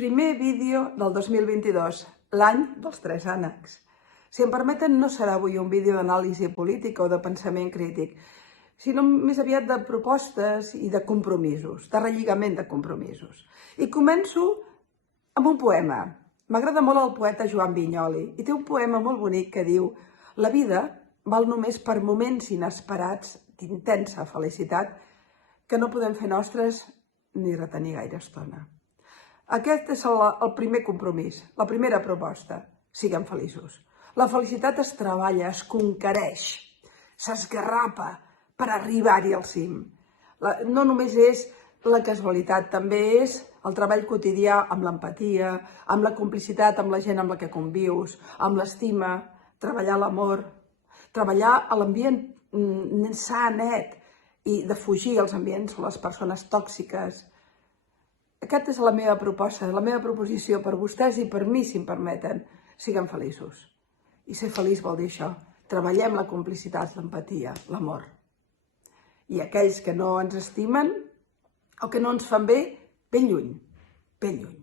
Primer vídeo del 2022, l'any dels 3 ànecs. Si em permeten, no serà avui un vídeo d'anàlisi política o de pensament crític, sinó més aviat de propostes i de compromisos, de relligament de compromisos. I començo amb un poema. M'agrada molt el poeta Joan Vinyoli i té un poema molt bonic que diu: la vida val només per moments inesperats d'intensa felicitat que no podem fer nostres ni retenir gaire estona. Aquest és el primer compromís, la primera proposta. Siguem feliços. La felicitat es treballa, es conquereix, s'esgarrapa per arribar-hi al cim. No només és la casualitat, també és el treball quotidià amb l'empatia, amb la complicitat amb la gent amb la que convius, amb l'estima, treballar l'amor, treballar a l'ambient sa, net, i defugir els ambients o les persones tòxiques. Aquesta és la meva proposta, la meva proposició per vostès i per mi, si em permeten. Siguem feliços. I ser feliç vol dir això. Treballem la complicitat, l'empatia, l'amor. I aquells que no ens estimen o que no ens fan bé, ben lluny, ben lluny.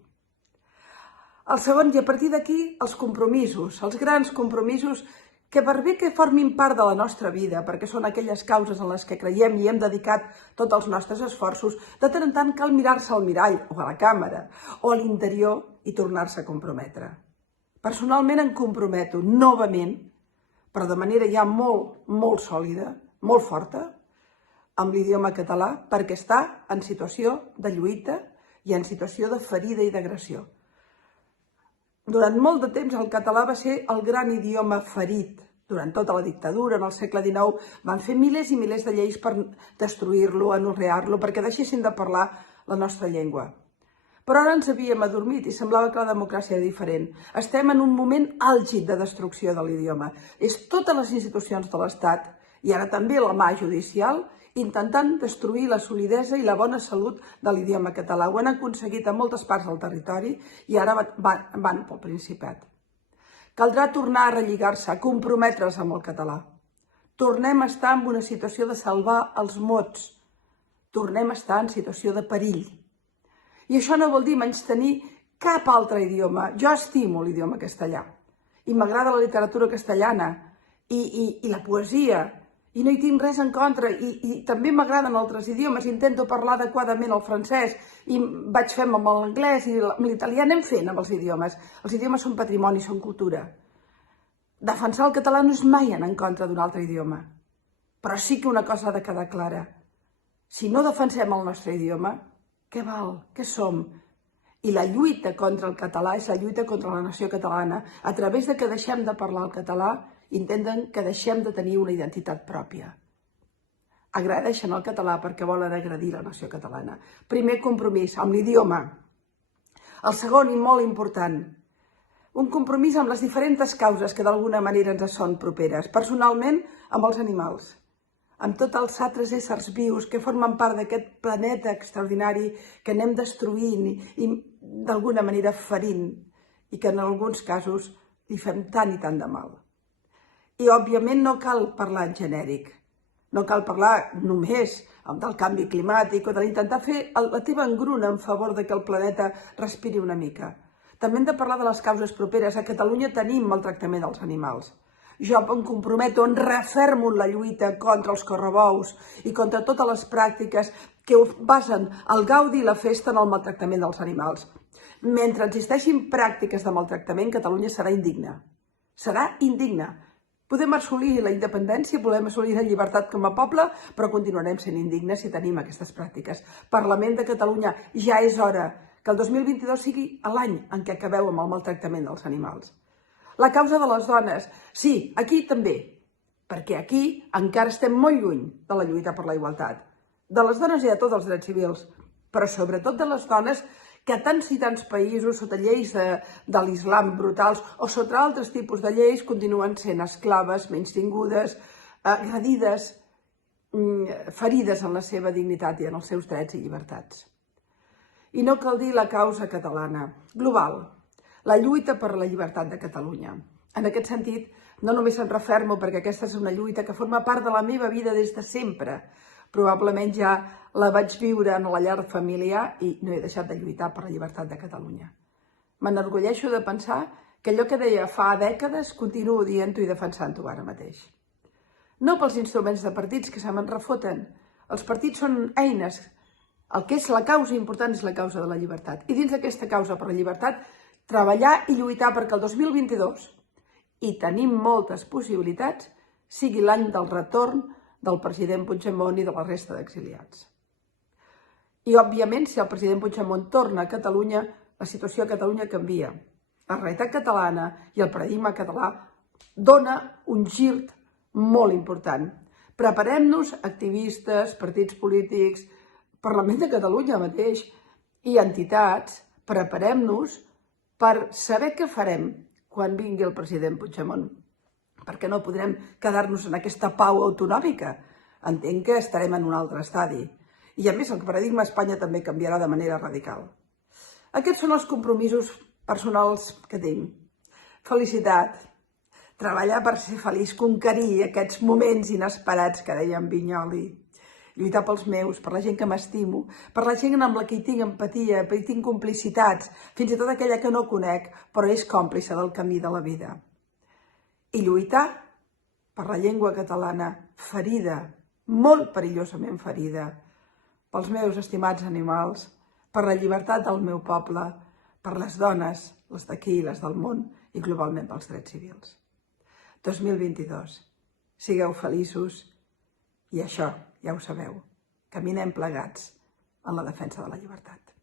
El segon, i a partir d'aquí, els compromisos, els grans compromisos que per bé que formin part de la nostra vida, perquè són aquelles causes en les que creiem i hem dedicat tots els nostres esforços, de tant en tant cal mirar-se al mirall o a la càmera o a l'interior i tornar-se a comprometre. Personalment em comprometo novament, però de manera ja molt sòlida, molt forta, amb l'idioma català, perquè està en situació de lluita i en situació de ferida i d'agressió. Durant molt de temps el català va ser el gran idioma ferit. Durant tota la dictadura, en el segle XIX, van fer milers i milers de lleis per destruir-lo, anorrear-lo, perquè deixessin de parlar la nostra llengua. Però ara ens havíem adormit i semblava que la democràcia era diferent. Estem en un moment àlgid de destrucció de l'idioma. És totes les institucions de l'Estat, i ara també la mà judicial, intentant destruir la solidesa i la bona salut de l'idioma català. Ho han aconseguit a moltes parts del territori i ara van pel Principat. Caldrà tornar a relligar-se, a comprometre's amb el català. Tornem a estar en una situació de salvar els mots. Tornem a estar en situació de perill. I això no vol dir menystenir cap altre idioma. Jo estimo l'idioma castellà i m'agrada la literatura castellana i la poesia. I no hi tinc res en contra, i també m'agraden altres idiomes, intento parlar adequadament el francès, i vaig fent amb l'anglès i amb l'italià, anem fent amb els idiomes. Els idiomes són patrimoni, són cultura. Defensar el català no és mai en contra d'un altre idioma, però sí que una cosa ha de quedar clara. Si no defensem el nostre idioma, què val? Què som? I la lluita contra el català és la lluita contra la nació catalana. A través de que deixem de parlar el català, intenten que deixem de tenir una identitat pròpia. Agredeixen el català perquè volen agredir la nació catalana. Primer compromís, amb l'idioma. El segon, i molt important, un compromís amb les diferents causes que d'alguna manera ens són properes. Personalment, amb els animals, amb tots els altres éssers vius que formen part d'aquest planeta extraordinari que anem destruint i d'alguna manera ferint, i que en alguns casos li fem tant i tant de mal. I, òbviament, no cal parlar en genèric. No cal parlar només del canvi climàtic o d'intentar fer la teva engruna en favor que el planeta respiri una mica. També hem de parlar de les causes properes. A Catalunya tenim maltractament dels animals. Jo em comprometo, em refermo en la lluita contra els correbous i contra totes les pràctiques que basen el gaudi i la festa en el maltractament dels animals. Mentre existeixin pràctiques de maltractament, Catalunya serà indigna. Serà indigna. Podem assolir la independència, podem assolir la llibertat com a poble, però continuarem sent indignes si tenim aquestes pràctiques. Parlament de Catalunya, ja és hora que el 2022 sigui l'any en què acabeu amb el maltractament dels animals. La causa de les dones, sí, aquí també, perquè aquí encara estem molt lluny de la lluita per la igualtat. De les dones i de tots els drets civils, però sobretot de les dones que a tants i tants països, sota lleis de l'islam brutals o sota altres tipus de lleis, continuen sent esclaves, menystingudes, agredides, ferides en la seva dignitat i en els seus drets i llibertats. I no cal dir la causa catalana, global, la lluita per la llibertat de Catalunya. En aquest sentit, no només em refermo perquè aquesta és una lluita que forma part de la meva vida des de sempre. Probablement ja la vaig viure en la llar familiar i no he deixat de lluitar per la llibertat de Catalunya. M'enorgulleixo de pensar que allò que deia fa dècades continuo dient-ho i defensant-ho ara mateix. No pels instruments de partits que se me'n refoten. Els partits són eines. El que és la causa important és la causa de la llibertat. I dins d'aquesta causa per la llibertat, treballar i lluitar perquè el 2022, i tenim moltes possibilitats, sigui l'any del retorn del president Puigdemont i de la resta d'exiliats. I, òbviament, si el president Puigdemont torna a Catalunya, la situació a Catalunya canvia. La realitat catalana i el paradigma català dona un gir molt important. Preparem-nos, activistes, partits polítics, Parlament de Catalunya mateix i entitats, preparem-nos per saber què farem quan vingui el president Puigdemont. Perquè no podrem quedar-nos en aquesta pau autonòmica. Entenc que estarem en un altre estadi. I a més, el paradigma a Espanya també canviarà de manera radical. Aquests són els compromisos personals que tinc. Felicitat, treballar per ser feliç, conquerir aquests moments inesperats que deia en Vinyoli, lluitar pels meus, per la gent que m'estimo, per la gent amb la que hi tinc empatia, hi tinc complicitats, fins i tot aquella que no conec, però és còmplice del camí de la vida. I lluitar per la llengua catalana ferida, molt perillosament ferida, pels meus estimats animals, per la llibertat del meu poble, per les dones, les d'aquí i les del món, i globalment pels drets civils. 2022. Sigueu feliços i això, ja ho sabeu, caminem plegats en la defensa de la llibertat.